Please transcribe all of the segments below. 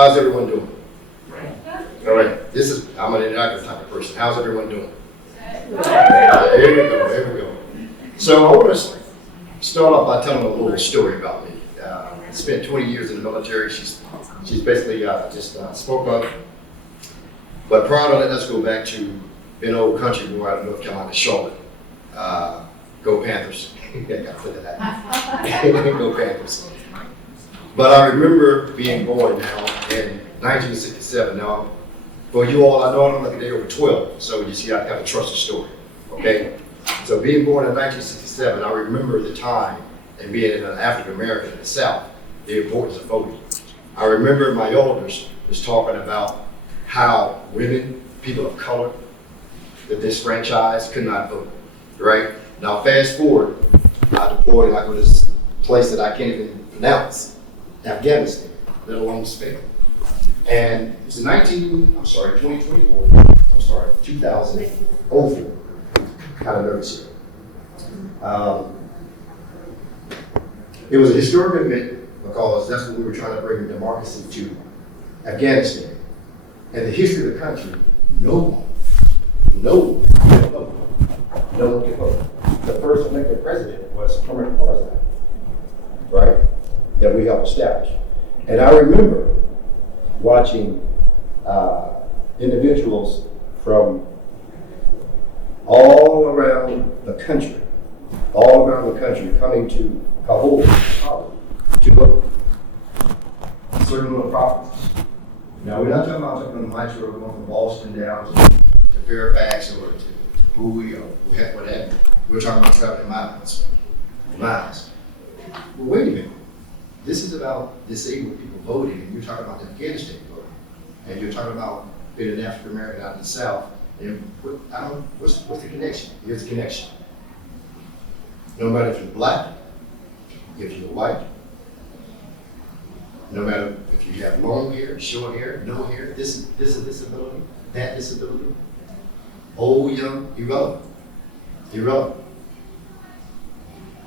How's everyone doing? All right, I'm an interactive type of person. How's everyone doing? There we go. So I want to start off by telling a little story about me. I spent 20 years in the military. She's basically just spoke up. But prior to that, let's go back to an old country boy out of North Carolina, Charlotte. Go Panthers. Yeah, gotta put that out. Go Panthers. But I remember being born now in 1967. Now, for you all, I know I'm like a day over 12, so you see I kind of trust the story, okay? So being born in 1967, I remember the time and being an African American in the South, the importance of voting. I remember my elders was talking about how women, people of color, that this franchise could not vote, right? Now fast forward, I deployed like this place that I can't even pronounce, Afghanistan, let alone Spain. And it's 2024, 2004. Kind of nervous here. It was a historic event because that's what we were trying to bring democracy to Afghanistan. And the history of the country, no one can vote. The first elected president was Cunningham, right? That we helped establish. And I remember watching individuals from all around the country coming to Kabul to vote. Certain little properties. Now, we're not talking about the metro going from Boston down to Fairfax or to Bowie or whatever. We're talking about traveling miles. Well, wait a minute. This is about disabled people voting, and you're talking about Afghanistan voting, and you're talking about being an African American out in the South. And what's the connection? Here's the connection. No matter if you're black, if you're white, no matter if you have long hair, short hair, no hair, this is disability, that disability, old, young, irrelevant.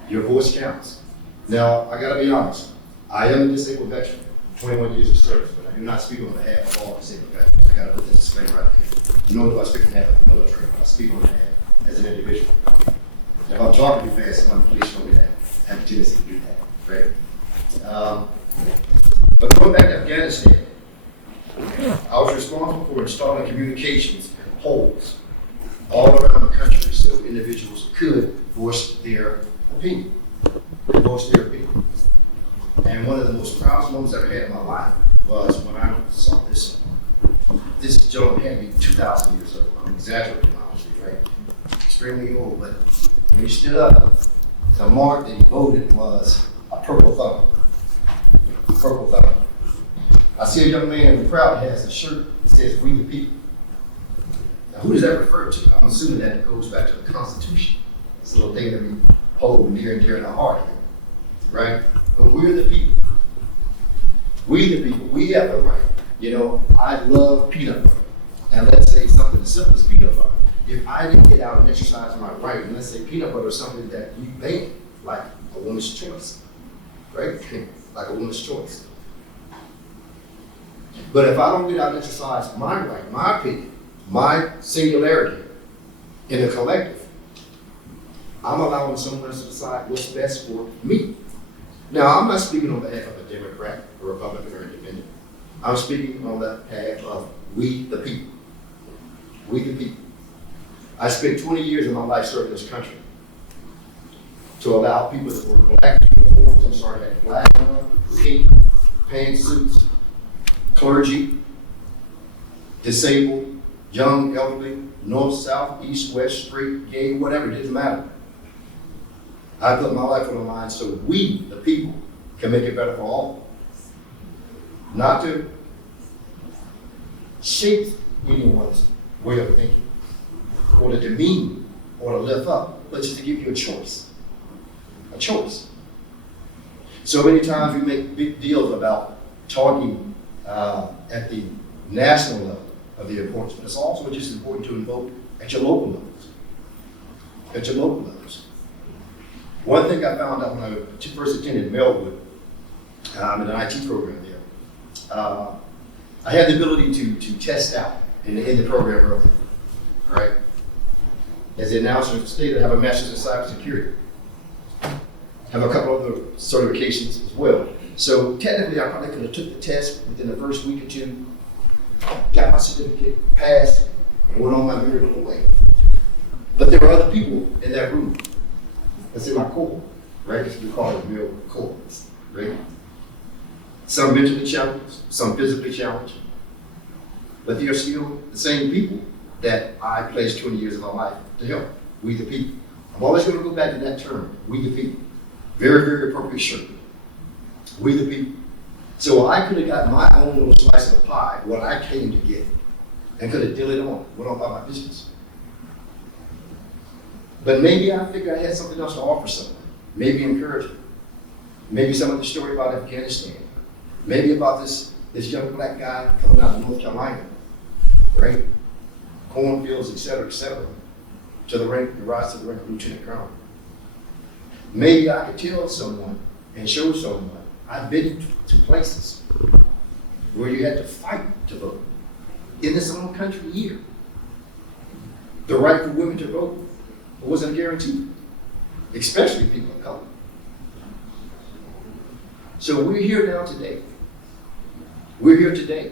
Your voice counts. Now, I gotta be honest. I am a disabled veteran, 21 years of service, but I do not speak on behalf of all disabled veterans. I gotta put this disclaimer right here. Nor do I speak on behalf of the military, but I speak on behalf as an individual. If I'm talking too fast, someone please show me that. I have a tendency to do that, right? But going back to Afghanistan, I was responsible for installing communications and poles all around the country so individuals could voice their opinion. And one of the most proudest moments I ever had in my life was when I saw this gentleman had to be 2,000 years old. I'm exaggerating, obviously, right? Extremely old, but when he stood up, the mark that he voted was a purple thumb. I see a young man in the crowd that has a shirt that says, "We the people." Now, who does that refer to? I'm assuming that goes back to the Constitution. It's a little thing that we hold near and dear in our heart here, right? But we're the people. We the people, we have the right. You know, I love peanut butter. And let's say something as simple as peanut butter. If I didn't get out and exercise my right, and let's say peanut butter is something that you ban, like a woman's choice, right? Like a woman's choice. But if I don't get out and exercise my right, my opinion, my singularity in the collective, I'm allowing someone else to decide what's best for me. Now, I'm not speaking on behalf of a Democrat, a Republican, or Independent. I'm speaking on behalf of we the people. We the people. I spent 20 years of my life serving this country to allow people that were black uniforms, had black, pink, pantsuits, clergy, disabled, young, elderly, north, south, east, west, straight, gay, whatever, it doesn't matter. I put my life on the line so we, the people, can make it better for all. Not to shape anyone's way of thinking, or to demean, or to lift up, but just to give you a choice. A choice. So many times we make big deals about talking at the national level of the importance, but it's also just important to invoke at your local levels. At your local levels. One thing I found out when I first attended Melwood, in an IT program there, I had the ability to test out and to end the program early, all right? As the announcer stated, I have a master's in cybersecurity. Have a couple other certifications as well. So technically, I probably could have took the test within the first week or two, got my certificate, passed, and went on my merry little way. But there were other people in that room. That's in my cohort, right? We call it real cohorts, right? Some mentally challenged, some physically challenged, but they are still the same people that I placed 20 years of my life to help. We the people. I'm always going to go back to that term, we the people. Very, very appropriate shirt. We the people. So I could have got my own little slice of the pie, what I came to get, and could have dealt it on, went on about my business. But maybe I figured I had something else to offer someone. Maybe encouragement. Maybe some of the story about Afghanistan. Maybe about this young black guy coming out of North Carolina, right? Cornfields, et cetera, to the rise to the rank of lieutenant colonel. Maybe I could tell someone and show someone I've been to places where you had to fight to vote in this own country here. The right for women to vote wasn't guaranteed, especially people of color. So we're here now today. We're here today.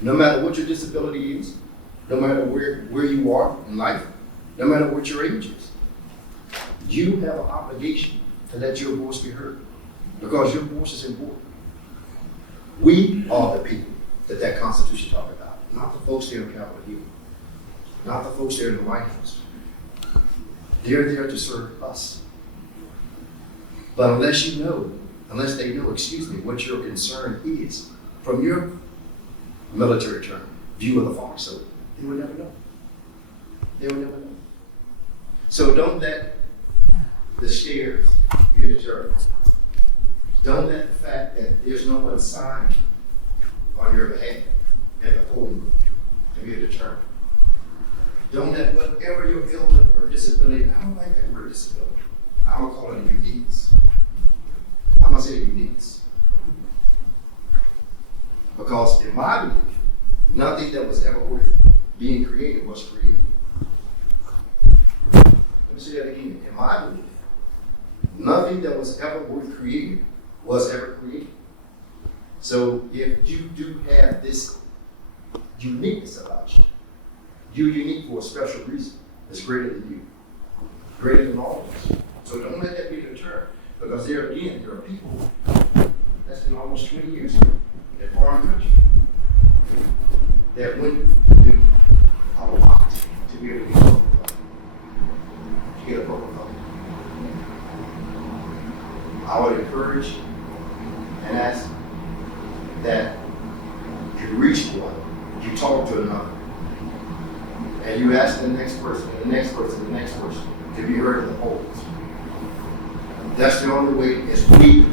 No matter what your disability is, no matter where you are in life, no matter what your age is, you have an obligation to let your voice be heard because your voice is important. We are the people that Constitution talks about, not the folks there in Capitol Hill, not the folks there in the White House. They're there to serve us. But unless they know, what your concern is from your military term, view of the foxhole, they will never know. They will never know. So don't let the scares be a deterrent. Don't let the fact that there's no one signing on your behalf at the polling booth be a deterrent. Don't let whatever your ailment or disability, I don't like that word disability. I don't call it a uniqueness. I'm gonna say uniqueness. Because in my belief, nothing that was ever worth being created was created. Let me say that again. In my belief, nothing that was ever worth creating was ever created. So if you do have this uniqueness about you, you're unique for a special reason. It's greater than you, greater than all of us. So don't let that be a deterrent, because there are people that's been almost 20 years in a foreign country that went through a lot to be able to get a vote. I would encourage and ask that you reach one, you talk to another, and you ask the next person, and the next person, and the next person to be heard in the polls. That's the only way as we,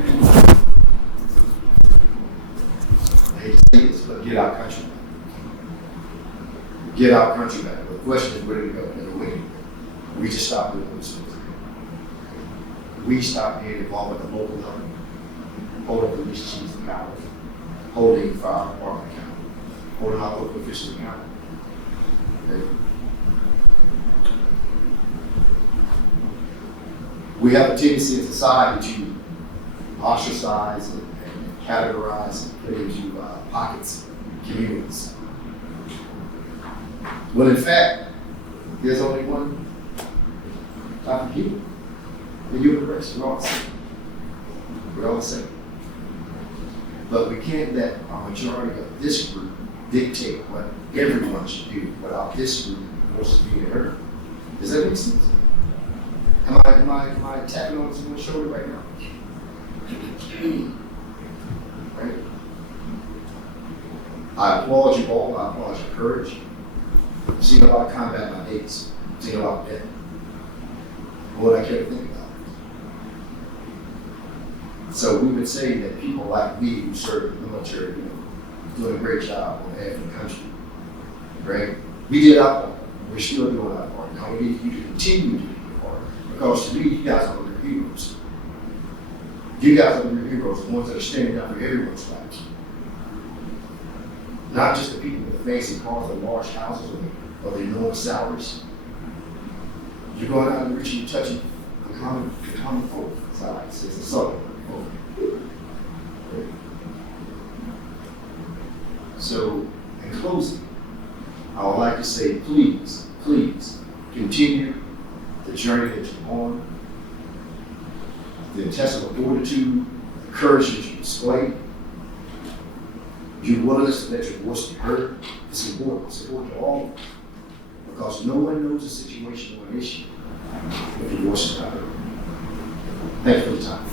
I hate to say this, but get our country back. Get our country back. The question is where do we go? And when? We just stop doing those things. We stop being involved at the local level, holding police chiefs accountable, holding fire department accountable, holding our local officials accountable. Okay. We have a tendency in society to ostracize and categorize and put into pockets, communities. When in fact, there's only one type of people. The human race, we're all the same. We're all the same. But we can't let a majority of this group dictate what everyone should do without this group voices being heard. Does that make sense? Am I tapping on someone's shoulder right now? Right? I applaud you all. I applaud your courage. I've seen a lot of combat in my days. I've seen a lot of death. What I care to think about. So we would say that people like me who serve in the military, doing a great job on behalf of the country, right? We did our part. We're still doing our part. Now we need you to continue to do your part, because to me, you guys are the heroes. You guys are the heroes, the ones that are standing up for everyone's rights. Not just the people with the fancy cars or large houses or the enormous salaries. You're going out and reaching and touching the common folk, as I like to say, it's a southern folk. So, in closing, I would like to say, please, please, continue the journey that you're on, the intestinal fortitude, the courage that you display, your willingness to let your voice be heard. It's important. It's important to all, because no one knows the situation or an issue if your voice is not heard. Thank you for the time.